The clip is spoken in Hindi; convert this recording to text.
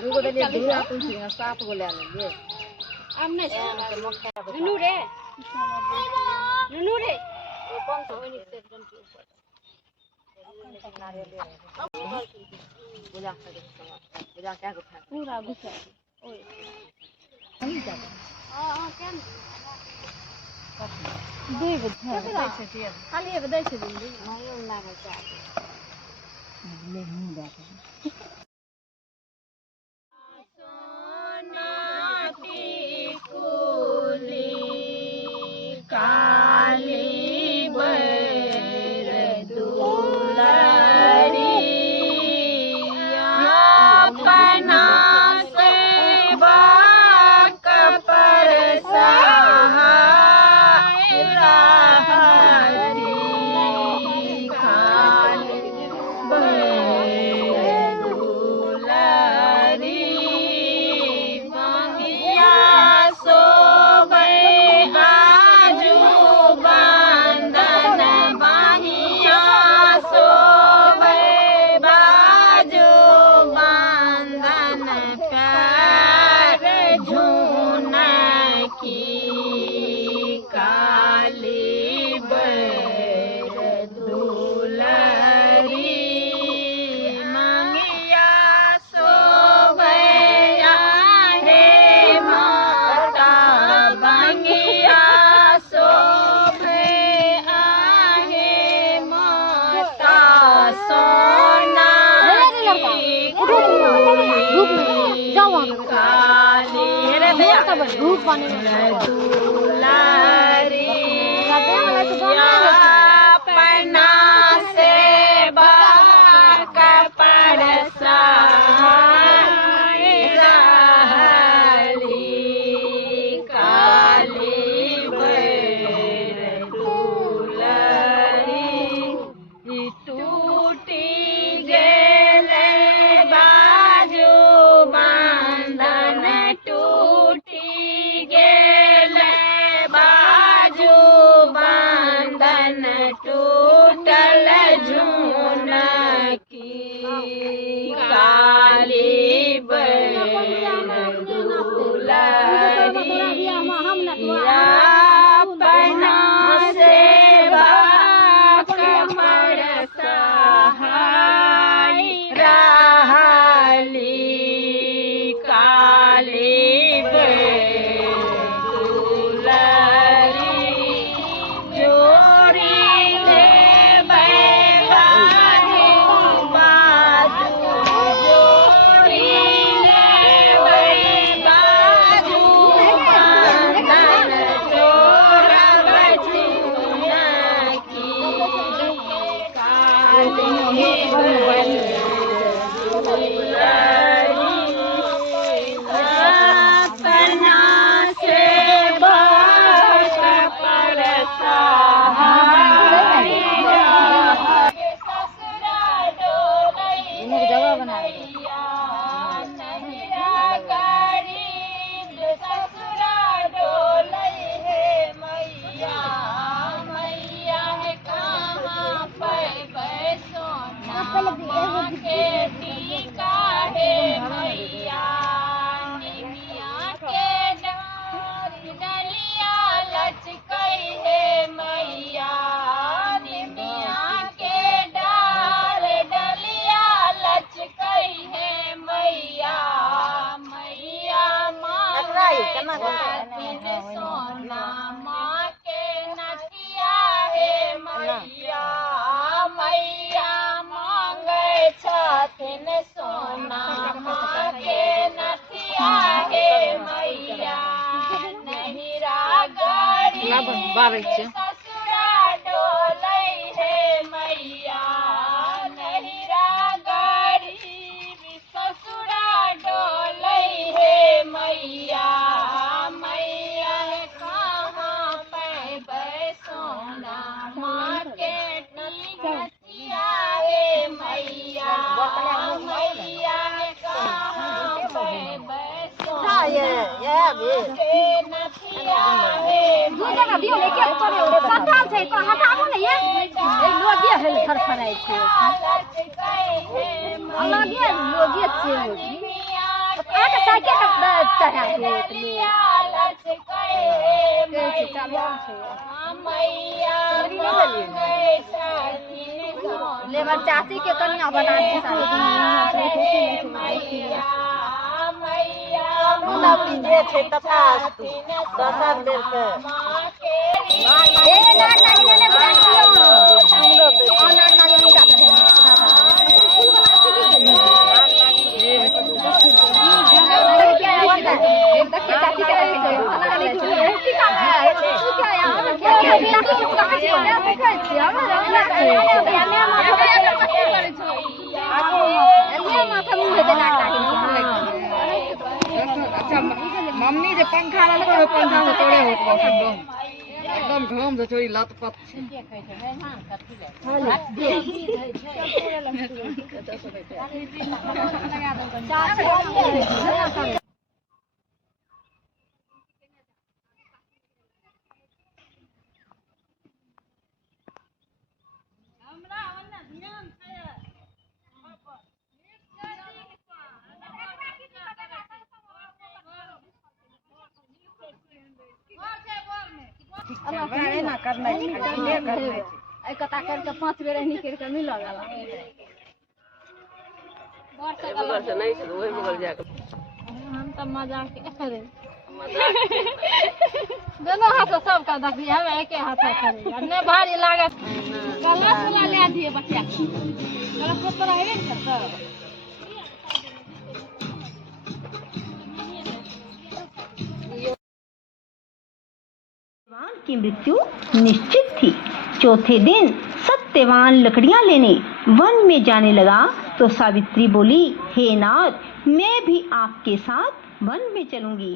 Luego de dia dura pun singa sap golya lenge. Amne nunu re. Nunu re. कौन सा होनी से एकदम के ऊपर बुला क्या गुस्सा पूरा गुस्सा ओए हम जाते हां केन दे बधा दै छै खाली ये दै छै दिन हां यो लागे छै ले मुंह जाते सोना टिकुली काली धूप पानी पना से कपड़सा काली टूटी गेले बाजू बांधन टूटल झून की काली दुलरिया पना से कमर सहाय रहली काली सोना माँ के नथिया हे मैया मैया मांगे छथिन सोना माँ के नथिया हे मैया नहिरा गाड़ी ससुरा डोलै हे मैया नहिरा गाड़ी ससुरा डोलै हे मैया सोना माँ के नथिया हे मैया। दियो लेके सदा से को हटाबो ने ये लोगे हेल फरफराई छे अलगे लोगे छे आके साइकिल चढ़ा के लेबर चाची के कन्या बना दी मुंडावली जे छे तथास्तु दसन बेर के ए नाग नागिन ने बुला दियो हमरो दे नाग नागिन मुंडा के चाची के अच्छा मम्मी जे पंखा लगो पंखा से तोड़े होत एकदम घाम से चोरी लतपत ना करना है कता करके 5 बेर निकल के मिल गला बगल से नहीं शुरू होई बगल जाके हम तो मजाक करे दोनों हाथ से सब का देखिए हम एके हाथ से करे ने भारी लागत कलश वाला ले दिए बच्चा कलश को तोरा हेबे नहीं करता सत्यवान की मृत्यु निश्चित थी। चौथे दिन सत्यवान लकड़ियां लेने वन में जाने लगा तो सावित्री बोली, हे नाथ, मैं भी आपके साथ वन में चलूंगी।